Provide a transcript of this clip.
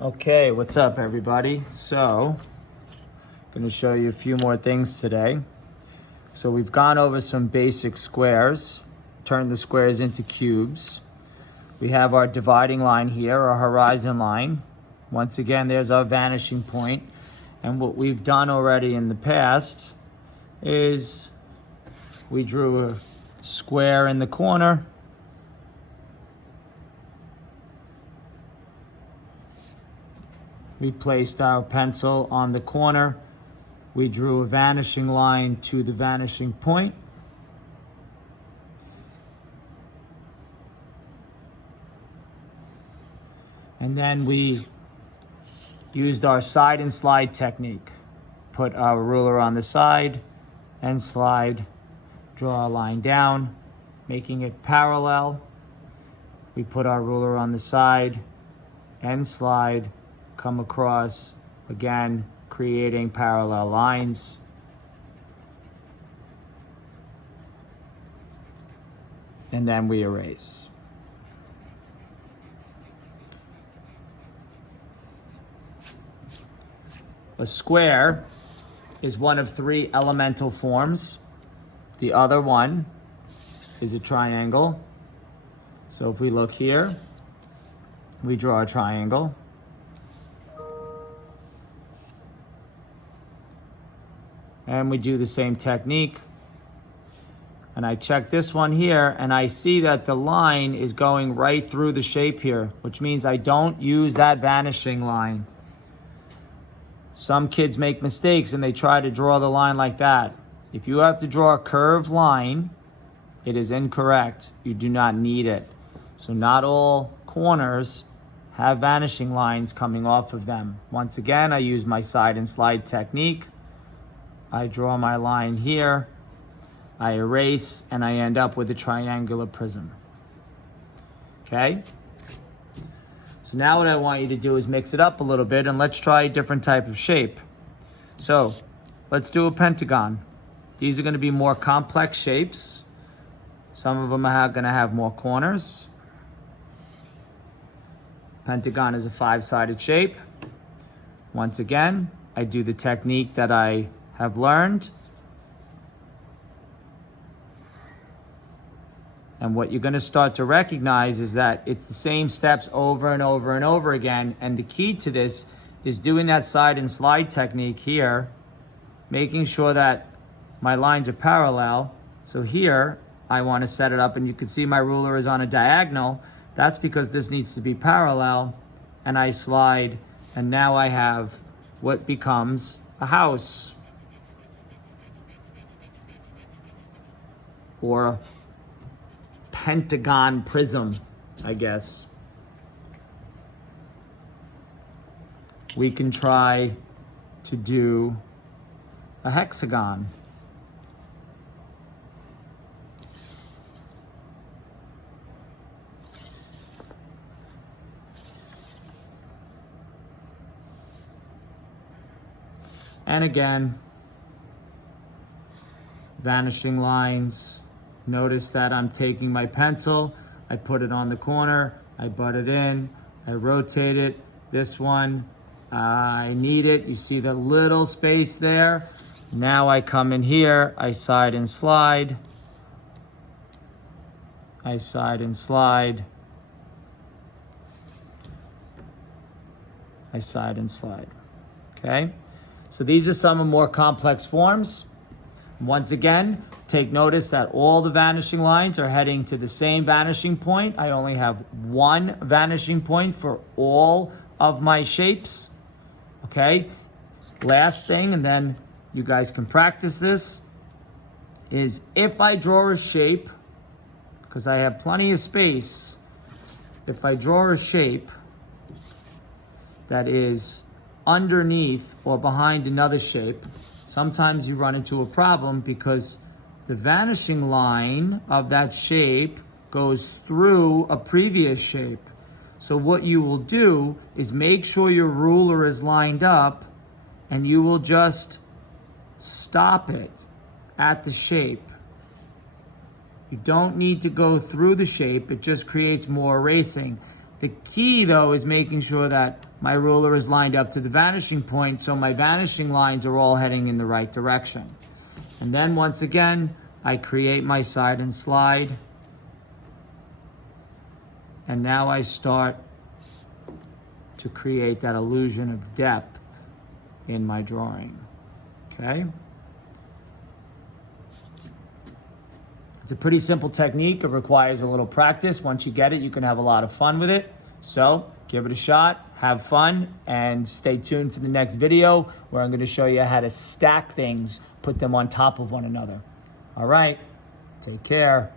Okay, what's up everybody? So, going to show you a few more things today. So we've gone over some basic squares, turned the squares into cubes. We have our dividing line here, our horizon line. Once again, there's our vanishing point. And what we've done already in the past is we drew a square in the corner. We placed our pencil on the corner. We drew a vanishing line to the vanishing point. And then we used our side and slide technique. Put our ruler on the side and slide, draw a line down, making it parallel. We put our ruler on the side and slide, come across, again, creating parallel lines. And then we erase. A square is one of three elemental forms. The other one is a triangle. So if we look here, we draw a triangle. And we do the same technique. And I check this one here, and I see that the line is going right through the shape here, which means I don't use that vanishing line. Some kids make mistakes and they try to draw the line like that. If you have to draw a curved line, it is incorrect. You do not need it. So not all corners have vanishing lines coming off of them. Once again, I use my side and slide technique. I draw my line here, I erase, and I end up with a triangular prism. Okay? So now what I want you to do is mix it up a little bit, and let's try a different type of shape. So let's do a pentagon. These are going to be more complex shapes. Some of them are going to have more corners. Pentagon is a 5-sided shape. Once again, I do the technique that I have learned. And what you're going to start to recognize is that it's the same steps over and over and over again. And the key to this is doing that side and slide technique here, making sure that my lines are parallel. So here, I want to set it up, and you can see my ruler is on a diagonal. That's because this needs to be parallel. And I slide, and now I have what becomes a house. Or a pentagon prism, I guess. We can try to do a hexagon. And again, vanishing lines. Notice that I'm taking my pencil, I put it on the corner, I butt it in, I rotate it. This one, I need it. You see the little space there? Now I come in here, I side and slide. I side and slide. I side and slide. Okay? So these are some of more complex forms. Once again, take notice that all the vanishing lines are heading to the same vanishing point. I only have one vanishing point for all of my shapes. Okay? Last thing, and then you guys can practice this, is if I draw a shape, because I have plenty of space, if I draw a shape that is underneath or behind another shape, sometimes you run into a problem because the vanishing line of that shape goes through a previous shape. So what you will do is make sure your ruler is lined up, and you will just stop it at the shape. You don't need to go through the shape. It just creates more erasing. The key, though, is making sure that My ruler is lined up to the vanishing point, so my vanishing lines are all heading in the right direction. And then once again, I create my side and slide. And now I start to create that illusion of depth in my drawing, okay? It's a pretty simple technique. It requires a little practice. Once you get it, you can have a lot of fun with it. So give it a shot, have fun, and stay tuned for the next video where I'm going to show you how to stack things, put them on top of one another. All right, take care.